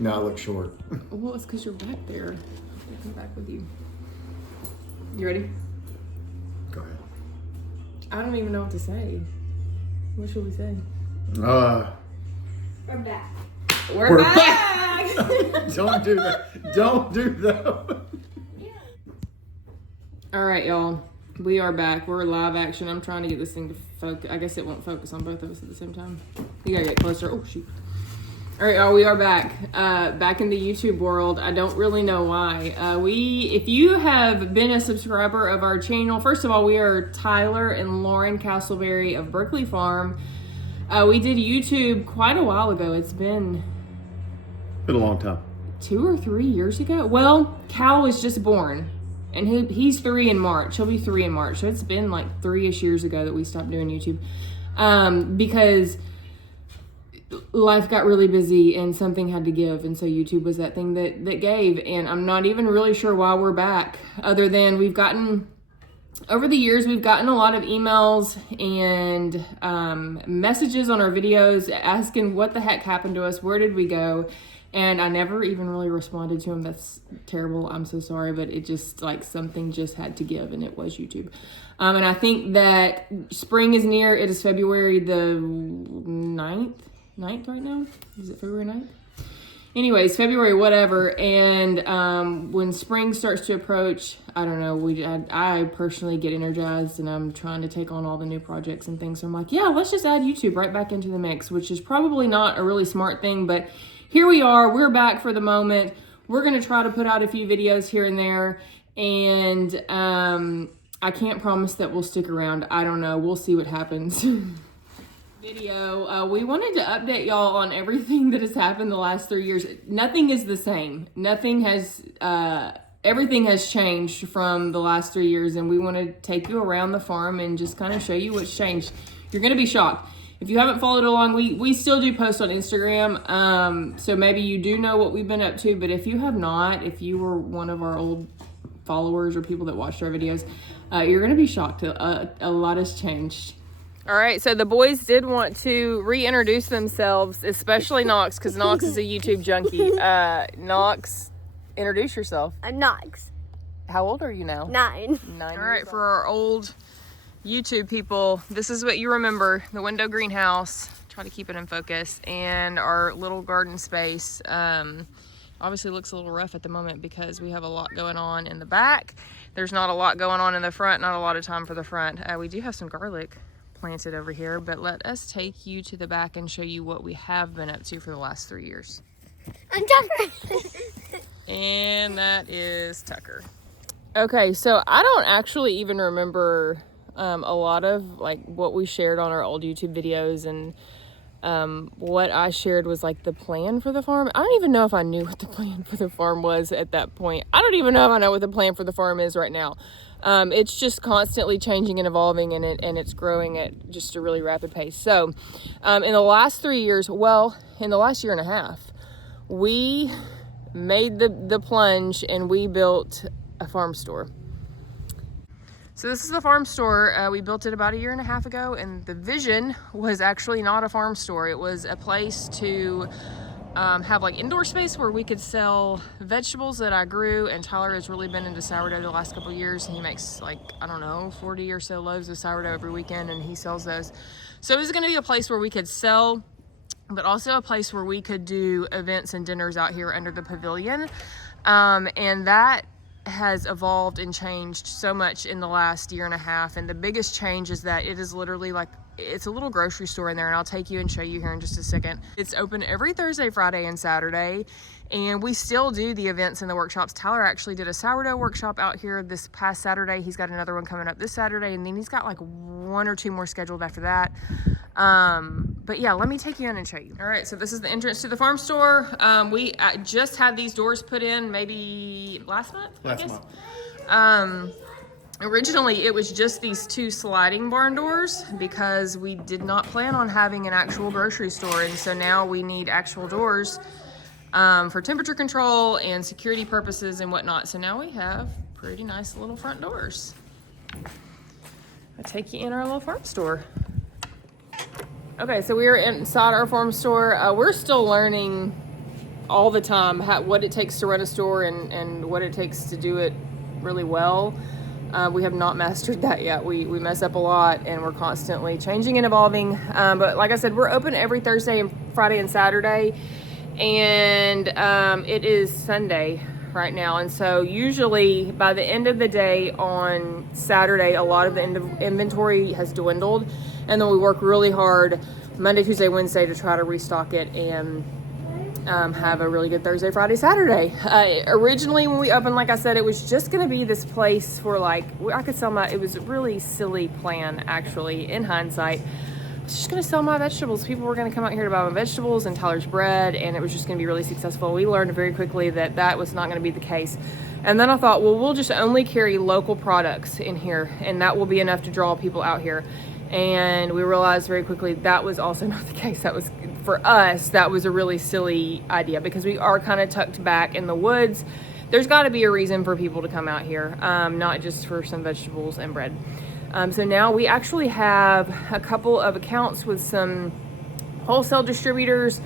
No, I look short. Well, it's because you're back there. I'll come back with you. You ready? Go ahead. I don't even know what to say. What should we say? We're back. We're back! Don't do that. Don't do that. All right, y'all. We are back. We're live action. I'm trying to get this thing to focus. I guess it won't focus on both of us at the same time. You gotta get closer. Oh, shoot. All right, y'all. We are back. Back in the YouTube world. I don't really know why. If you have been a subscriber of our channel, first of all, we are Tyler and Lauren Castleberry of Berkeley Farm. We did YouTube quite a while ago. It's been A long time. 2 or 3 years ago. Well, Cal was just born. And he's 3 in March. He'll be 3 in March. So it's been like 3-ish years ago that we stopped doing YouTube. Because life got really busy and something had to give. And so YouTube was that thing that gave. And I'm not even really sure why we're back. Other than over the years, we've gotten a lot of emails and messages on our videos asking what the heck happened to us. Where did we go? And I never even really responded to him. That's terrible. I'm so sorry. But it just like something just had to give, and it was YouTube. And I think that spring is near. It is February the 9th right now. Is it February 9th? Anyways, February, whatever. And when spring starts to approach, I don't know. I personally get energized, and I'm trying to take on all the new projects and things. So I'm like, yeah, let's just add YouTube right back into the mix, which is probably not a really smart thing, but here we are. We're back for the moment. We're going to try to put out a few videos here and there. And I can't promise that we'll stick around. I don't know. We'll see what happens. We wanted to update y'all on everything that has happened the last 3 years. Nothing is the same. Everything has changed from the last 3 years. And we want to take you around the farm and just kind of show you what's changed. You're going to be shocked. If you haven't followed along, we still do post on Instagram. So maybe you do know what we've been up to. But if you have not, if you were one of our old followers or people that watched our videos, you're going to be shocked. A lot has changed. All right. So the boys did want to reintroduce themselves, especially Knox, because Knox is a YouTube junkie. Knox, introduce yourself. I'm Knox. How old are you now? 9. 9. All right. For our old YouTube people, this is what you remember: the window greenhouse, try to keep it in focus, and our little garden space. Obviously looks a little rough at the moment because we have a lot going on in the back. There's not a lot going on in the front, not a lot of time for the front. We do have some garlic planted over here, but let us take you to the back and show you what we have been up to for the last 3 years. I'm Tucker. And that is Tucker. Okay, so I don't actually even remember a lot of like what we shared on our old YouTube videos, and what I shared was like the plan for the farm. I don't even know if I knew what the plan for the farm was at that point. I don't even know if I know what the plan for the farm is right now. It's just constantly changing and evolving, and it's growing at just a really rapid pace. So in the last 3 years, in the last year and a half, we made the plunge and we built a farm store. So this is the farm store. We built it about 1.5 years ago, and the vision was actually not a farm store. It was a place to have like indoor space where we could sell vegetables that I grew, and Tyler has really been into sourdough the last couple of years. He makes like, I don't know, 40 or so loaves of sourdough every weekend, and he sells those. So it was gonna be a place where we could sell, but also a place where we could do events and dinners out here under the pavilion. And that has evolved and changed so much in the last 1.5 years, and the biggest change is that it is literally like, it's a little grocery store in there, and I'll take you and show you here in just a second. It's open every Thursday, Friday, and Saturday, and we still do the events and the workshops. Tyler actually did a sourdough workshop out here this past Saturday. He's got another one coming up this Saturday, and then he's got like 1 or 2 more scheduled after that. But yeah, let me take you in and show you. All right, so this is the entrance to the farm store. We just had these doors put in maybe last month, I guess. Originally, it was just these 2 sliding barn doors because we did not plan on having an actual grocery store. And so now we need actual doors for temperature control and security purposes and whatnot. So now we have pretty nice little front doors. I'll take you in our little farm store. Okay, so we are inside our farm store. We're still learning all the time what it takes to run a store and what it takes to do it really well. We have not mastered that yet. We mess up a lot, and we're constantly changing and evolving. But like I said, we're open every Thursday and Friday and Saturday, and it is Sunday right now. And so usually by the end of the day on Saturday, a lot of the inventory has dwindled, and then we work really hard Monday, Tuesday, Wednesday to try to restock it and have a really good Thursday, Friday, Saturday. Originally when we opened, like I said, it was just going to be this place for like, I could sell it was a really silly plan actually in hindsight. I was just going to sell my vegetables. People were going to come out here to buy my vegetables and Tyler's bread, and it was just going to be really successful. We learned very quickly that that was not going to be the case. And then I thought, well, we'll just only carry local products in here, and that will be enough to draw people out here. And we realized very quickly that was also not the case. That was, for us, that was a really silly idea because we are kind of tucked back in the woods. There's got to be a reason for people to come out here, not just for some vegetables and bread. So now we actually have a couple of accounts with some wholesale distributors.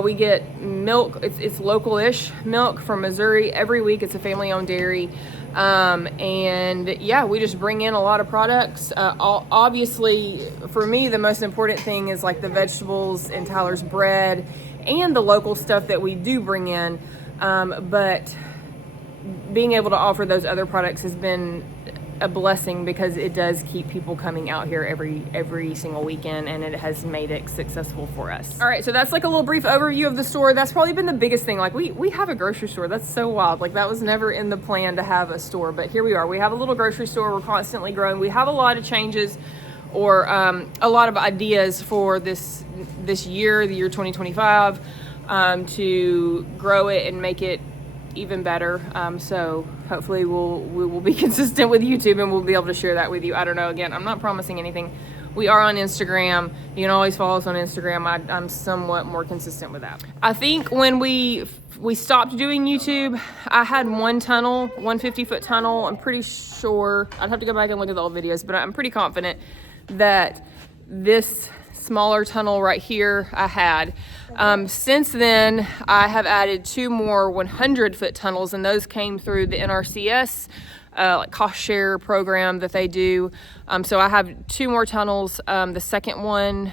We get milk, it's local-ish milk from Missouri every week. It's a family-owned dairy. And yeah, we just bring in a lot of products. Obviously, for me, the most important thing is like the vegetables and Tyler's bread and the local stuff that we do bring in. But being able to offer those other products has been a blessing because it does keep people coming out here every single weekend, and it has made it successful for us. All right, so that's like a little brief overview of the store. That's probably been the biggest thing. Like we have a grocery store. That's so wild. Like that was never in the plan to have a store, but here we are. We have a little grocery store. We're constantly growing. We have a lot of changes or a lot of ideas for this year, the year 2025, to grow it and make it even better. So hopefully we will be consistent with YouTube and we'll be able to share that with you. I don't know. Again, I'm not promising anything. We are on Instagram. You can always follow us on Instagram. I'm somewhat more consistent with that. I think when we stopped doing YouTube, I had one 50-foot tunnel. I'm pretty sure, I'd have to go back and look at the old videos, but I'm pretty confident that this smaller tunnel right here I had. Since then, I have added 2 more 100-foot tunnels, and those came through the NRCS like cost share program that they do. So I have 2 more tunnels. The second one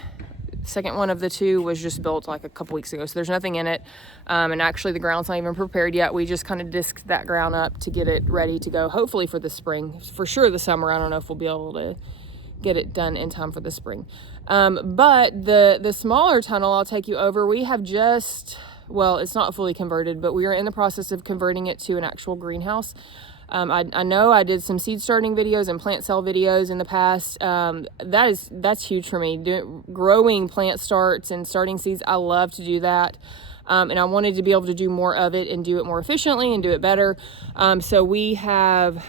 of the 2 was just built like a couple weeks ago, so there's nothing in it. And actually the ground's not even prepared yet. We just kind of disked that ground up to get it ready to go, hopefully for the spring. For sure the summer, I don't know if we'll be able to get it done in time for the spring. But the smaller tunnel I'll take you over, we have just, well, it's not fully converted, but we are in the process of converting it to an actual greenhouse. I know I did some seed starting videos and plant cell videos in the past. That's huge for me. Growing plant starts and starting seeds, I love to do that. And I wanted to be able to do more of it and do it more efficiently and do it better. So we have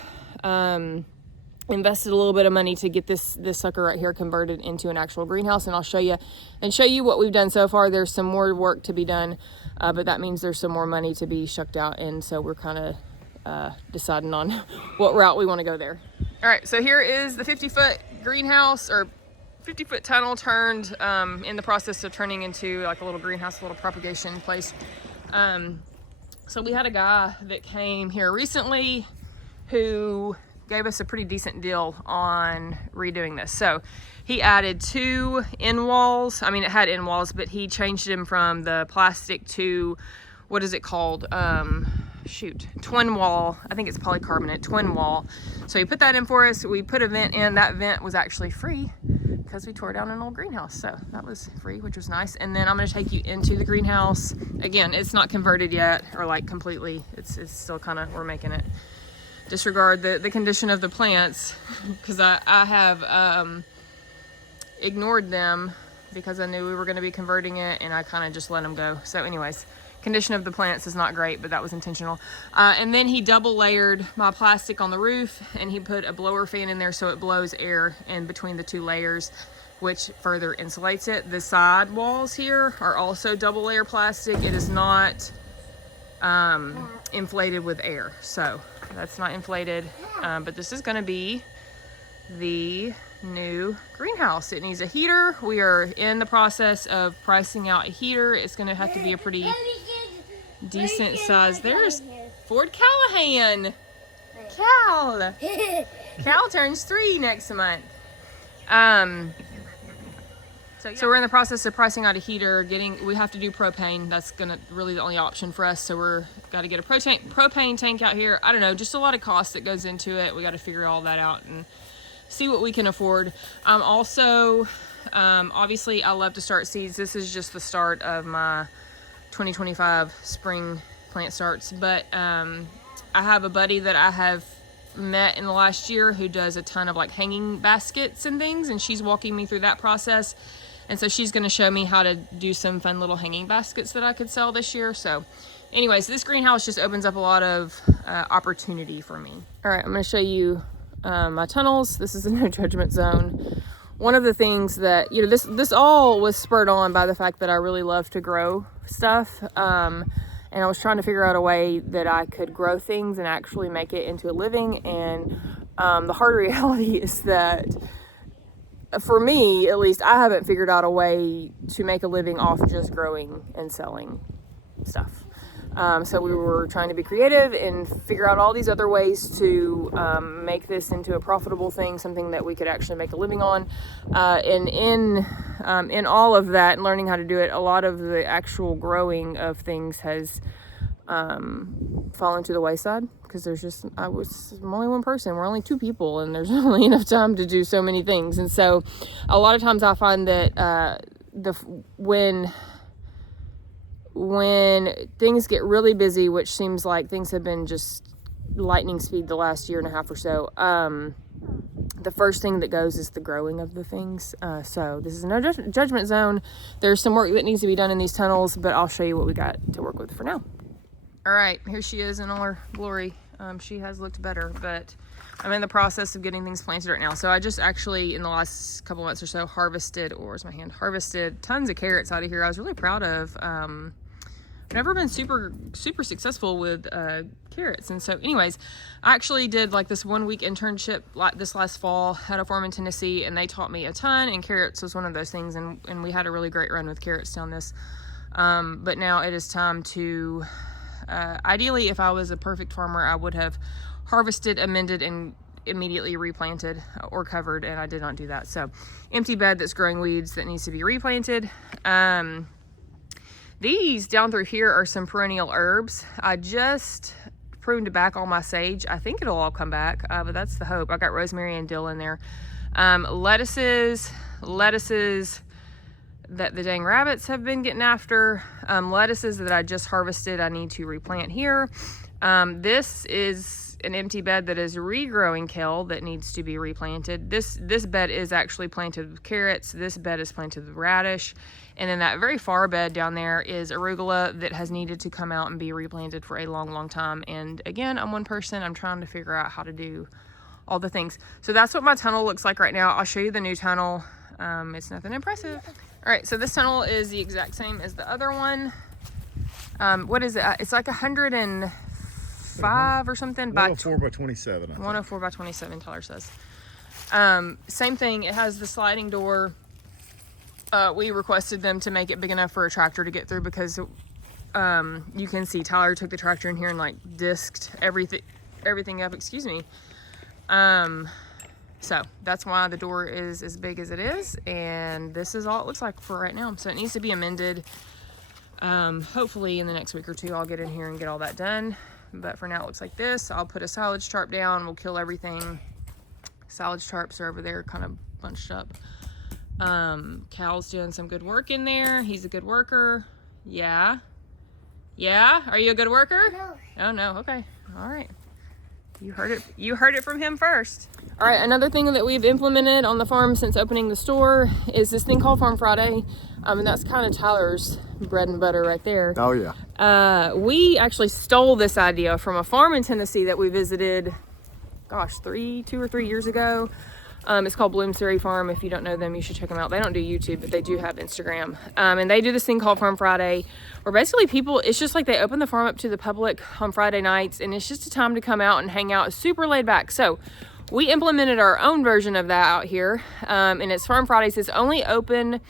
invested a little bit of money to get this sucker right here converted into an actual greenhouse, and I'll show you what we've done so far. There's some more work to be done, but that means there's some more money to be shucked out, and so we're kind of deciding on what route we want to go there. All right, so here is the 50-foot greenhouse, or 50-foot tunnel turned in the process of turning into like a little greenhouse, a little propagation place. So we had a guy that came here recently who gave us a pretty decent deal on redoing this. So he added 2 end walls. I mean, it had end walls, but he changed them from the plastic to, what is it called? Twin wall. I think it's polycarbonate, twin wall. So he put that in for us. We put a vent in. That vent was actually free because we tore down an old greenhouse. So that was free, which was nice. And then I'm gonna take you into the greenhouse. Again, it's not converted yet, or like completely. It's still kind of, we're making it. Disregard the condition of the plants because I have ignored them because I knew we were going to be converting it, and I kind of just let them go. So anyways, condition of the plants is not great, but that was intentional. And then he double layered my plastic on the roof, and he put a blower fan in there so it blows air in between the 2 layers, which further insulates it. The side walls here are also double layer plastic. It is not inflated with air, so that's not inflated, but this is going to be the new greenhouse. It needs a heater. We are in the process of pricing out a heater. It's going to have to be a pretty decent size. There's Ford Callahan. Cal. Cal turns 3 next month. So we're in the process of pricing out a heater. We have to do propane. That's really the only option for us. So we're got to get a propane tank out here. I don't know, just a lot of cost that goes into it. We got to figure all that out and see what we can afford. Also, obviously I love to start seeds. This is just the start of my 2025 spring plant starts. But I have a buddy that I have met in the last year who does a ton of like hanging baskets and things, and she's walking me through that process. And so she's going to show me how to do some fun little hanging baskets that I could sell this year. So anyways, this greenhouse just opens up a lot of opportunity for me. All right, I'm going to show you my tunnels. This is a no judgment zone. One of the things that, you know, this all was spurred on by the fact that I really love to grow stuff. And I was trying to figure out a way that I could grow things and actually make it into a living. And the hard reality is that, for me, at least, I haven't figured out a way to make a living off just growing and selling stuff. So we were trying to be creative and figure out all these other ways to make this into a profitable thing, something that we could actually make a living on. And in all of that and learning how to do it, a lot of the actual growing of things has fallen to the wayside because I'm only one person. We're only 2 people, and there's only enough time to do so many things. And so a lot of times I find that when things get really busy, which seems like things have been just lightning speed the last year and a half or so, the first thing that goes is the growing of the things. So this is no judgment zone. There's some work that needs to be done in these tunnels, but I'll show you what we got to work with for now. All right, here she is in all her glory. She has looked better, but I'm in the process of getting things planted right now. So I just actually, in the last couple months or so, harvested tons of carrots out of here. I was really proud of. I've never been super successful with carrots. And so anyways, I actually did like this 1-week internship this last fall at a farm in Tennessee, and they taught me a ton, and carrots was one of those things. And we had a really great run with carrots down this. But now it is time to, ideally, if I was a perfect farmer, I would have harvested, amended, and immediately replanted or covered, and I did not do that. So empty bed that's growing weeds that needs to be replanted. These down through here are some perennial herbs. I just pruned back all my sage. I think it'll all come back, but that's the hope. I got rosemary and dill in there. Lettuces that the dang rabbits have been getting after. Lettuces that I just harvested, I need to replant here. This is an empty bed that is regrowing kale that needs to be replanted. This bed is actually planted with carrots. This bed is planted with radish. And then that very far bed down there is arugula that has needed to come out and be replanted for a long time. And again, I'm one person. I'm trying to figure out how to do all the things. So that's what my tunnel looks like right now. I'll show you the new tunnel. It's nothing impressive. All right, so this tunnel is the exact same as the other one. What is it? It's like 105 or something. 104 by 27. 104 by 27, Tyler says. Same thing. It has the sliding door. We requested them to make it big enough for a tractor to get through because you can see Tyler took the tractor in here and like disked everything up. Excuse me. So that's why the door is as big as it is, and this is all it looks like for right now. So it needs to be amended. Hopefully in the next week or 2 I'll get in here and get all that done, but for now it looks like this. I'll put a silage tarp down. We'll kill everything. Silage tarps are over there kind of bunched up. Cal's doing some good work in there. He's a good worker. Yeah, are you a good worker? No. Oh no. Okay, all right. You heard it from him first. All right, another thing that we've implemented on the farm since opening the store is this thing called Farm Friday. And that's kind of Tyler's bread and butter right there. Oh yeah. We actually stole this idea from a farm in Tennessee that we visited, gosh, 2 or 3 years ago. It's called Bloomsbury Farm. If you don't know them, you should check them out. They don't do YouTube, but they do have Instagram. And they do this thing called Farm Friday, where basically it's just like they open the farm up to the public on Friday nights, and it's just a time to come out and hang out. It's super laid back. So we implemented our own version of that out here, and it's Farm Fridays. It's only open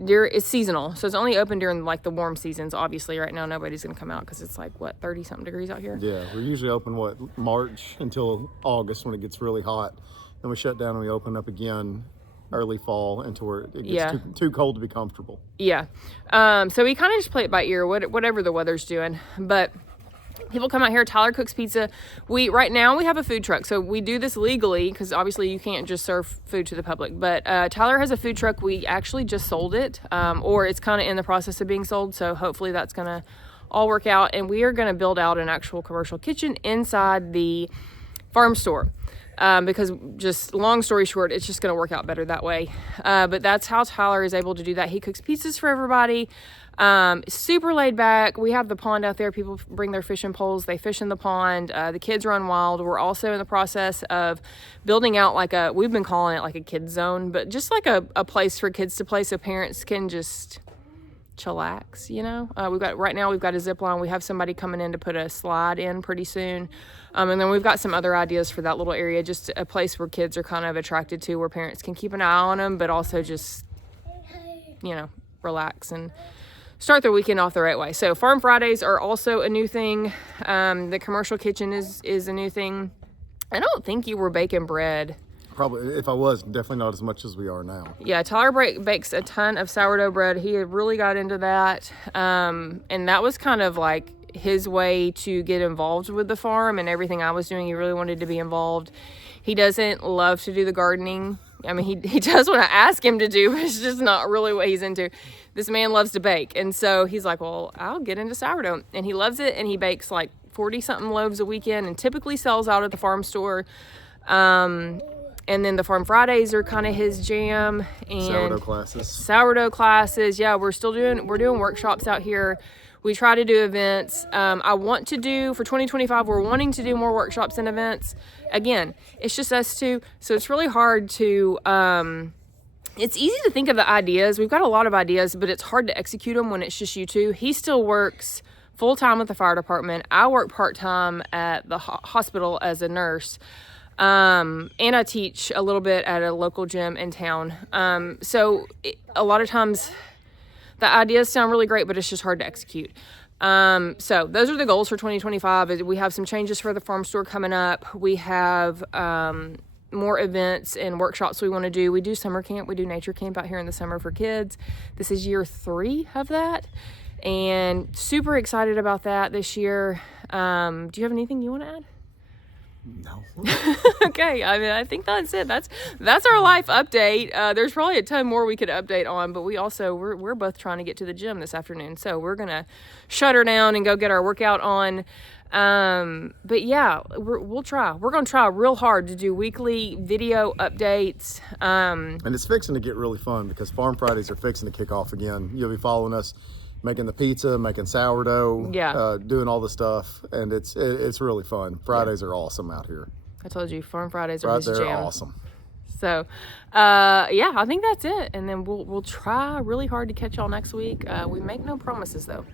it's seasonal, so it's only open during like the warm seasons. Obviously, right now nobody's gonna come out because it's like what 30-something degrees out here. Yeah, we're usually open March until August when it gets really hot, then we shut down and we open up again early fall until it gets too cold to be comfortable. Yeah, so we kind of just play it by ear, whatever the weather's doing, but. People come out here. Tyler cooks pizza. Right now we have a food truck, so we do this legally because obviously you can't just serve food to the public. But Tyler has a food truck. We actually just sold it, or it's kind of in the process of being sold. So hopefully that's gonna all work out. And we are gonna build out an actual commercial kitchen inside the farm store. Because just long story short, it's just gonna work out better that way. But that's how Tyler is able to do that. He cooks pizzas for everybody. Super laid back. We have the pond out there. People bring their fishing poles. They fish in the pond. The kids run wild. We're also in the process of building out we've been calling it like a kid zone, but just like a place for kids to play so parents can just chillax, you know? Right now we've got a zip line. We have somebody coming in to put a slide in pretty soon. And then we've got some other ideas for that little area, just a place where kids are kind of attracted to, where parents can keep an eye on them, but also just, you know, relax and start their weekend off the right way. So Farm Fridays are also a new thing. The commercial kitchen is a new thing. I don't think you were baking bread. Probably, if I was, definitely not as much as we are now. Yeah, Tyler bakes a ton of sourdough bread. He had really got into that. And that was kind of like his way to get involved with the farm and everything I was doing. He really wanted to be involved. He doesn't love to do the gardening. I mean, he does what I ask him to do, but it's just not really what he's into. This man loves to bake. And so he's like, well, I'll get into sourdough. And he loves it. And he bakes like 40-something loaves a weekend and typically sells out at the farm store. And then the Farm Fridays are kind of his jam. And sourdough classes. Yeah, we're doing workshops out here. We try to do events. For 2025, we're wanting to do more workshops and events. Again, it's just us two. So it's really hard to, it's easy to think of the ideas. We've got a lot of ideas, but it's hard to execute them when it's just you two. He still works full-time with the fire department. I work part-time at the hospital as a nurse. And I teach a little bit at a local gym in town. A lot of times the ideas sound really great, but it's just hard to execute. So those are the goals for 2025. We have some changes for the farm store coming up. We have more events and workshops we want to do. We do summer camp. We do nature camp out here in the summer for kids. This is year 3 of that, and super excited about that this year. Do you have anything you want to add? No. Okay, I mean, I think that's it. That's our life update. There's probably a ton more we could update on, but we're both trying to get to the gym this afternoon, so we're gonna shut her down and go get our workout on. But yeah, we'll try. We're gonna try real hard to do weekly video updates. And it's fixing to get really fun because Farm Fridays are fixing to kick off again. You'll be following us, making the pizza, making sourdough, doing all the stuff, and it's really fun. Fridays are awesome out here. I told you, Farm Fridays are his jam. They're awesome. So, I think that's it. And then we'll try really hard to catch y'all next week. We make no promises though.